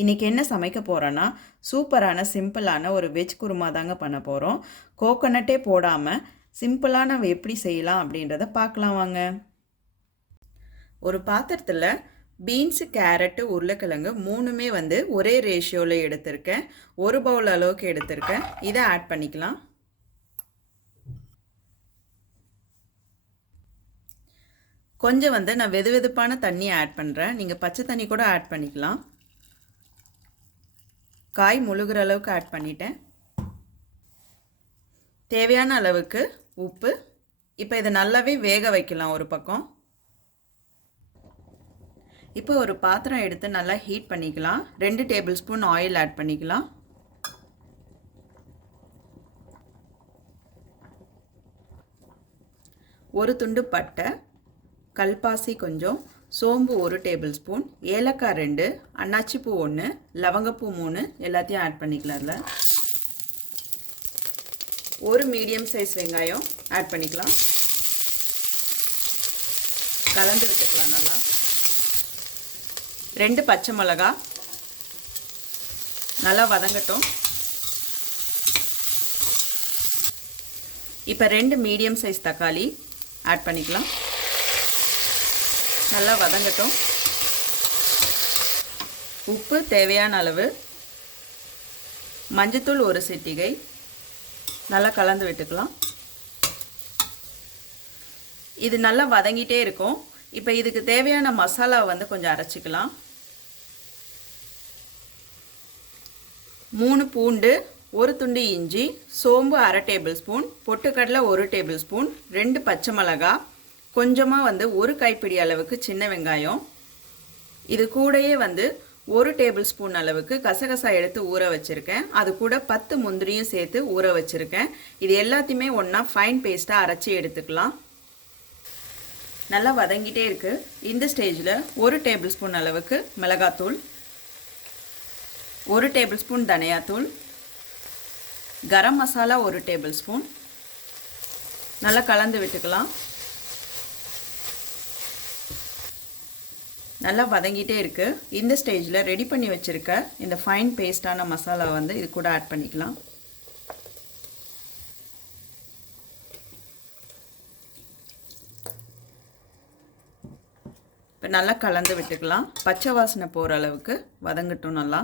இன்னைக்கு என்ன சமைக்க போகிறோன்னா சூப்பரான சிம்பிளான ஒரு வெஜ் குருமா தாங்க பண்ண போகிறோம். கோகோனட்டே போடாமல் சிம்பிளாக நம்ம எப்படி செய்யலாம் அப்படின்றத பார்க்கலாம் வாங்க. ஒரு பாத்திரத்தில் பீன்ஸு, கேரட்டு, உருளைக்கிழங்கு மூணுமே ஒரே ரேஷியோவில் எடுத்திருக்கேன். ஒரு பவுல் அளவுக்கு எடுத்திருக்கேன். இதை ஆட் பண்ணிக்கலாம். கொஞ்சம் நான் வெது வெதுப்பான தண்ணி ஆட் பண்ணுறேன். நீங்கள் பச்சை தண்ணி கூட ஆட் பண்ணிக்கலாம். காய் முழுகிற அளவுக்கு ஆட் பண்ணிட்டேன். தேவையான அளவுக்கு உப்பு. இப்போ இதை நல்லாவே வேக வைக்கலாம் ஒரு பக்கம். இப்போ ஒரு பாத்திரம் எடுத்து நல்லா ஹீட் பண்ணிக்கலாம். 2 டேபிள் ஸ்பூன் ஆயில் ஆட் பண்ணிக்கலாம். ஒரு துண்டு பட்டை, கல்பாசி கொஞ்சம், சோம்பு 1 டேபிள் ஸ்பூன், ஏலக்காய் 2, அன்னாச்சிப்பூ 1, லவங்கப்பூ 3 எல்லாத்தையும் ஆட் பண்ணிக்கலாம். அதில் ஒரு மீடியம் சைஸ் வெங்காயம் ஆட் பண்ணிக்கலாம். கலந்து விட்டுக்கலாம் நல்லா. 2 பச்சை மிளகாய் நல்லா வதங்கட்டும். இப்போ 2 மீடியம் சைஸ் தக்காளி ஆட் பண்ணிக்கலாம். நல்லா வதங்கட்டும். உப்பு தேவையான அளவு, மஞ்சத்தூள் 1 சிட்டிகை, நல்லா கலந்து விட்டுக்கலாம். இது நல்லா வதங்கிட்டே இருக்கும். இப்போ இதுக்கு தேவையான மசாலா கொஞ்சம் அரைச்சிக்கலாம். 3 பூண்டு, 1 துண்டு இஞ்சி, சோம்பு 1/2 டேபிள் ஸ்பூன், பொட்டுக்கடலை 1 டேபிள் ஸ்பூன், 2 பச்சை மிளகாய், கொஞ்சமாக 1 கைப்பிடி அளவுக்கு சின்ன வெங்காயம். இது கூடயே 1 டேபிள் ஸ்பூன் அளவுக்கு கசகசா எடுத்து ஊற வச்சுருக்கேன். அது கூட 10 முந்திரியும் சேர்த்து ஊற வச்சுருக்கேன். இது எல்லாத்தையுமே ஒன்றா ஃபைன் பேஸ்ட்டாக அரைச்சி எடுத்துக்கலாம். நல்லா வதங்கிட்டே இருக்குது. இந்த ஸ்டேஜில் 1 டேபிள் ஸ்பூன் அளவுக்கு மிளகாத்தூள், 1 டேபிள் ஸ்பூன் தனியாத்தூள், கரம் மசாலா 1 டேபிள் ஸ்பூன் நல்லா கலந்து விட்டுக்கலாம். நல்லா வதங்கிட்டே இருக்குது. இந்த ஸ்டேஜில் ரெடி பண்ணி வச்சுருக்க இந்த ஃபைன் பேஸ்டான மசாலா இது கூட ஆட் பண்ணிக்கலாம். இப்போ நல்லா கலந்து விட்டுக்கலாம். பச்சை வாசனை போகிற அளவுக்கு வதங்கட்டும். நல்லா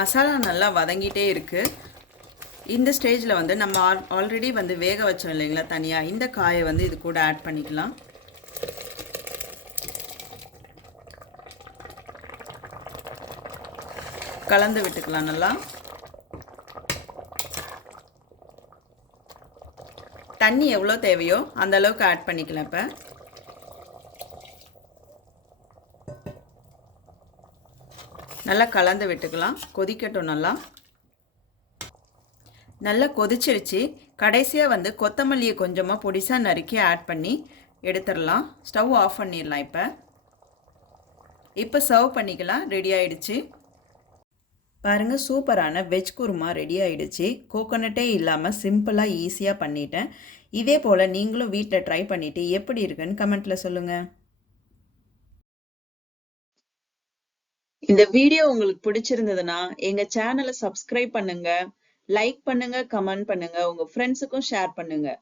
மசாலா நல்லா வதங்கிட்டே இருக்குது. இந்த ஸ்டேஜில் நம்ம ஆல்ரெடி வேக வச்சோம் இல்லைங்களா தனியாக, இந்த காயை இது கூட ஆட் பண்ணிக்கலாம். கலந்து விட்டுக்கலாம். நல்லா தண்ணி எவ்வளோ தேவையோ அந்த அளவுக்கு ஆட் பண்ணிக்கலாம். இப்போ நல்லா கலந்து விட்டுக்கலாம். கொதிக்கட்டும். நல்லா கொதிச்சிருச்சு. கடைசியாக கொத்தமல்லியை கொஞ்சமாக பொடிசாக நறுக்கி ஆட் பண்ணி எடுத்துடலாம். ஸ்டவ் ஆஃப் பண்ணிடலாம். இப்போ சர்வ் பண்ணிக்கலாம். ரெடி ஆயிடுச்சு. பாருங்கள், சூப்பரான வெஜ் குருமா ரெடி ஆகிடுச்சு. கோகோனட்டே இல்லாமல் சிம்பிளாக ஈஸியாக பண்ணிட்டேன். இதே போல் நீங்களும் வீட்டில் ட்ரை பண்ணிவிட்டு எப்படி இருக்குன்னு கமெண்ட்டில் சொல்லுங்கள். இந்த வீடியோ உங்களுக்கு பிடிச்சிருந்ததுன்னா எங்கள் சேனலை சப்ஸ்கிரைப் பண்ணுங்கள், லைக் பண்ணுங்கள், கமெண்ட் பண்ணுங்கள், உங்கள் ஃப்ரெண்ட்ஸுக்கும் ஷேர் பண்ணுங்கள்.